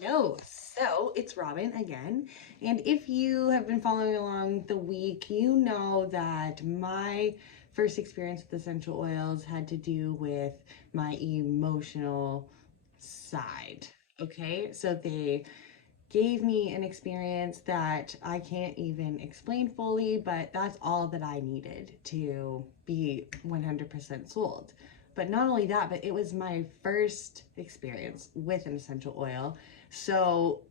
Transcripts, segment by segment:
Hello, so it's Robin again, and if you have been following along the week, you know that my first experience with essential oils had to do with my emotional side. Okay, so they gave me an experience that I can't even explain fully, but that's all that I needed to be 100% sold. But not only that, but it was my first experience with an essential oil. So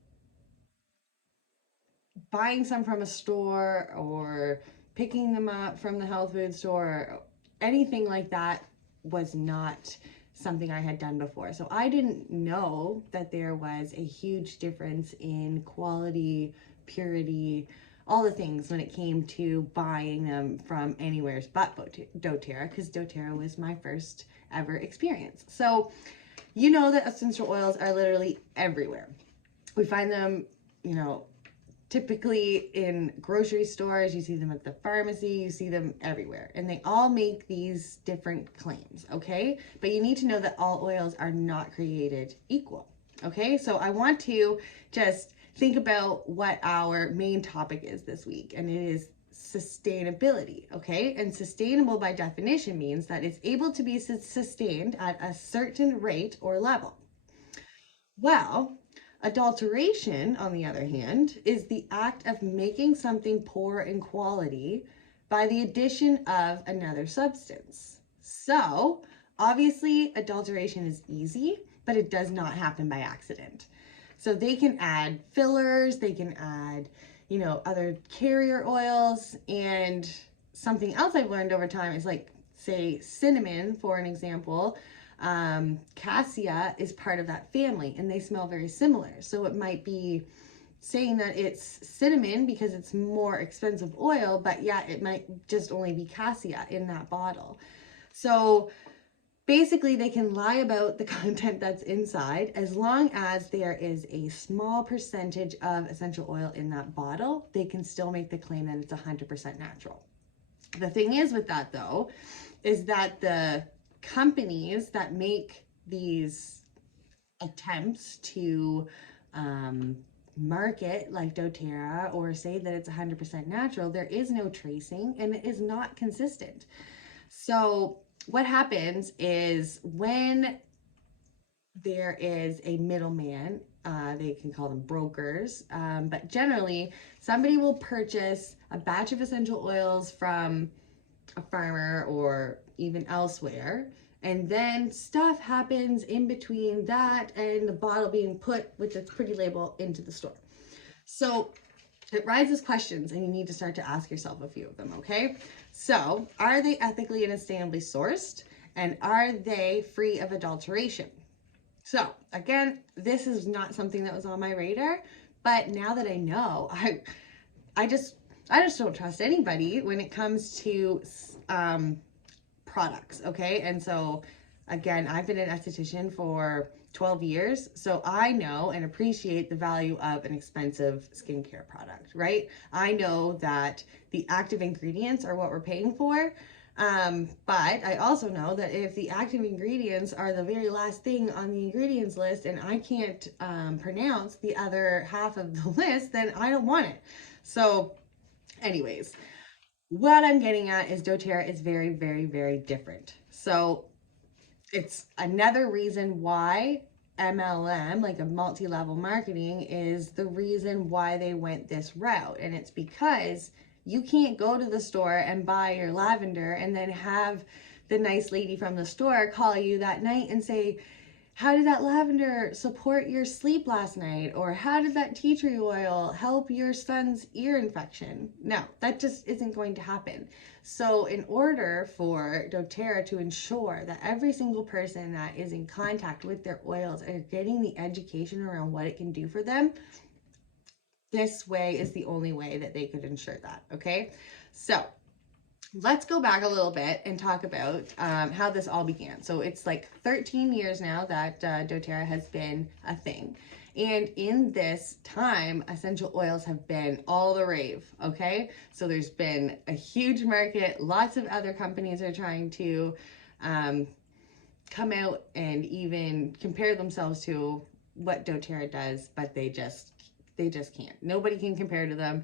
buying some from a store or picking them up from the health food store, anything like that was not something I had done before. So I didn't know that there was a huge difference in quality, purity, all the things when it came to buying them from anywhere but doTerra, because doTerra was my first ever experience. So you know that essential oils are literally everywhere. We find them, you know, typically in grocery stores, you see them at the pharmacy, you see them everywhere, and they all make these different claims, okay? But you need to know that all oils are not created equal, okay? So I want to just think about what our main topic is this week, and it is sustainability, okay? And sustainable by definition means that it's able to be sustained at a certain rate or level. Well, adulteration, on the other hand, is the act of making something poor in quality by the addition of another substance. So, obviously, adulteration is easy, but it does not happen by accident. So, they can add fillers, they can add, other carrier oils, and something else I've learned over time is like, say, cinnamon, for an example. Cassia is part of that family and they smell very similar. So it might be saying that it's cinnamon because it's more expensive oil, but yeah, it might just only be cassia in that bottle. So basically they can lie about the content that's inside as long as there is a small percentage of essential oil in that bottle. They can still make the claim that it's 100% natural. The thing is with that though, is that the companies that make these attempts to market like doTerra or say that it's 100% natural, there is no tracing and it is not consistent. So what happens is when there is a middleman, they can call them brokers, but generally somebody will purchase a batch of essential oils from a farmer or even elsewhere, and then stuff happens in between that and the bottle being put with its pretty label into the store. So it raises questions and you need to start to ask yourself a few of them, okay? So are they ethically and sustainably sourced, and are they free of adulteration? So again, this is not something that was on my radar, but now that I know, I just don't trust anybody when it comes to products, okay? And so again, I've been an esthetician for 12 years, so I know and appreciate the value of an expensive skincare product, right? I know that the active ingredients are what we're paying for. But I also know that if the active ingredients are the very last thing on the ingredients list and I can't pronounce the other half of the list, then I don't want it. So anyways, what I'm getting at is doTerra is very, very, very different. So it's another reason why MLM, like a multi-level marketing, is the reason why they went this route. And it's because you can't go to the store and buy your lavender and then have the nice lady from the store call you that night and say, how did that lavender support your sleep last night? Or how did that tea tree oil help your son's ear infection? No, that just isn't going to happen. So in order for doTerra to ensure that every single person that is in contact with their oils are getting the education around what it can do for them, this way is the only way that they could ensure that, okay? So let's go back a little bit and talk about how this all began. So it's like 13 years now that doTerra has been a thing. And in this time, essential oils have been all the rave, okay? So there's been a huge market. Lots of other companies are trying to come out and even compare themselves to what doTERRA does, but they just can't. Nobody can compare to them.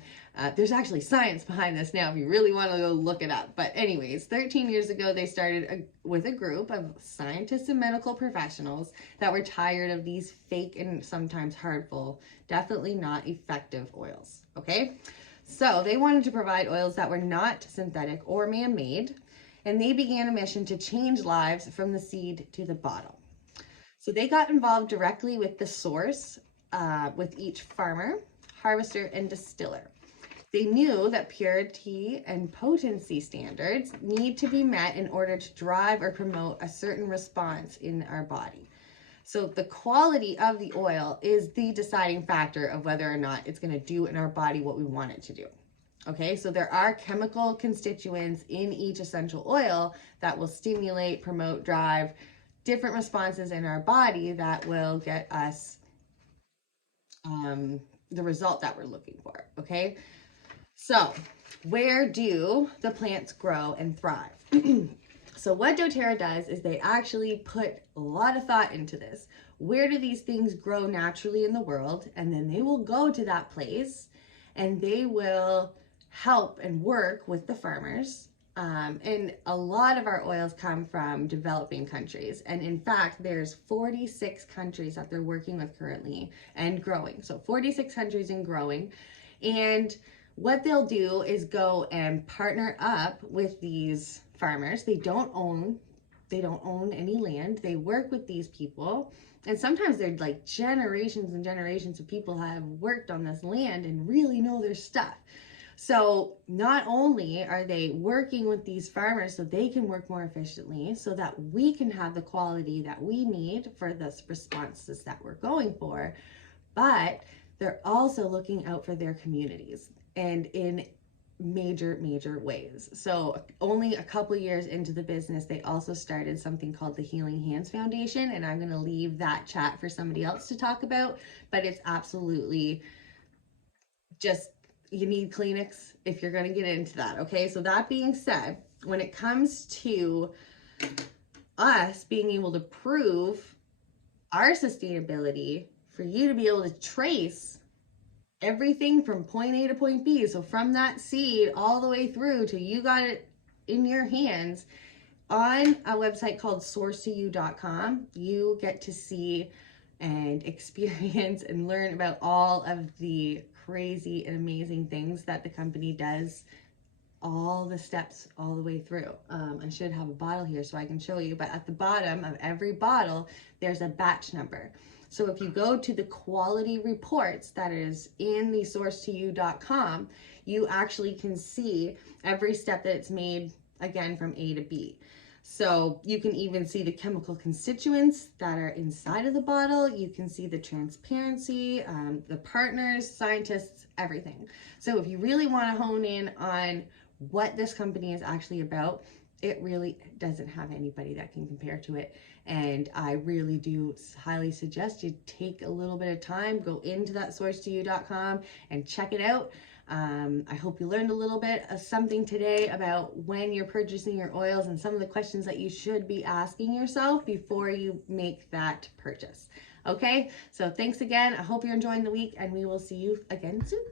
There's actually science behind this now if you really want to go look it up. But anyways, 13 years ago, they started with a group of scientists and medical professionals that were tired of these fake and sometimes harmful, definitely not effective oils. Okay, so they wanted to provide oils that were not synthetic or man-made, and they began a mission to change lives from the seed to the bottle. So they got involved directly with the source, with each farmer, harvester, and distiller. They knew that purity and potency standards need to be met in order to drive or promote a certain response in our body. So the quality of the oil is the deciding factor of whether or not it's going to do in our body what we want it to do. Okay, so there are chemical constituents in each essential oil that will stimulate, promote, drive different responses in our body that will get us the result that we're looking for. Okay, so where do the plants grow and thrive? So what doTERRA does is they actually put a lot of thought into this. Where do these things grow naturally in the world? And then they will go to that place and they will help and work with the farmers. And a lot of our oils come from developing countries. And in fact, there's 46 countries that they're working with currently and growing. So 46 countries and growing. And what they'll do is go and partner up with these farmers. They don't own any land. They work with these people. And sometimes they're like generations and generations of people have worked on this land and really know their stuff. So not only are they working with these farmers so they can work more efficiently so that we can have the quality that we need for the responses that we're going for, but they're also looking out for their communities and in major ways. So only a couple years into the business, they also started something called the Healing Hands Foundation, and I'm going to leave that chat for somebody else to talk about, but it's absolutely just, you need Kleenex if you're going to get into that. Okay, so that being said, when it comes to us being able to prove our sustainability, for you to be able to trace everything from point A to point B, so from that seed all the way through to you got it in your hands, on a website called sourcetoyou.com, you get to see and experience and learn about all of the crazy and amazing things that the company does, all the steps all the way through. I should have a bottle here so I can show you, but at the bottom of every bottle, there's a batch number. So if you go to the quality reports that is in the sourcetoyou.com, you actually can see every step that it's made, again, from A to B. So you can even see the chemical constituents that are inside of the bottle. You can see the transparency, the partners, scientists, everything. So if you really want to hone in on what this company is actually about, it really doesn't have anybody that can compare to it. And I really do highly suggest you take a little bit of time, go into that sourcetoyou.com and check it out. I hope you learned a little bit of something today about when you're purchasing your oils and some of the questions that you should be asking yourself before you make that purchase. Okay, so thanks again. I hope you're enjoying the week, and we will see you again soon.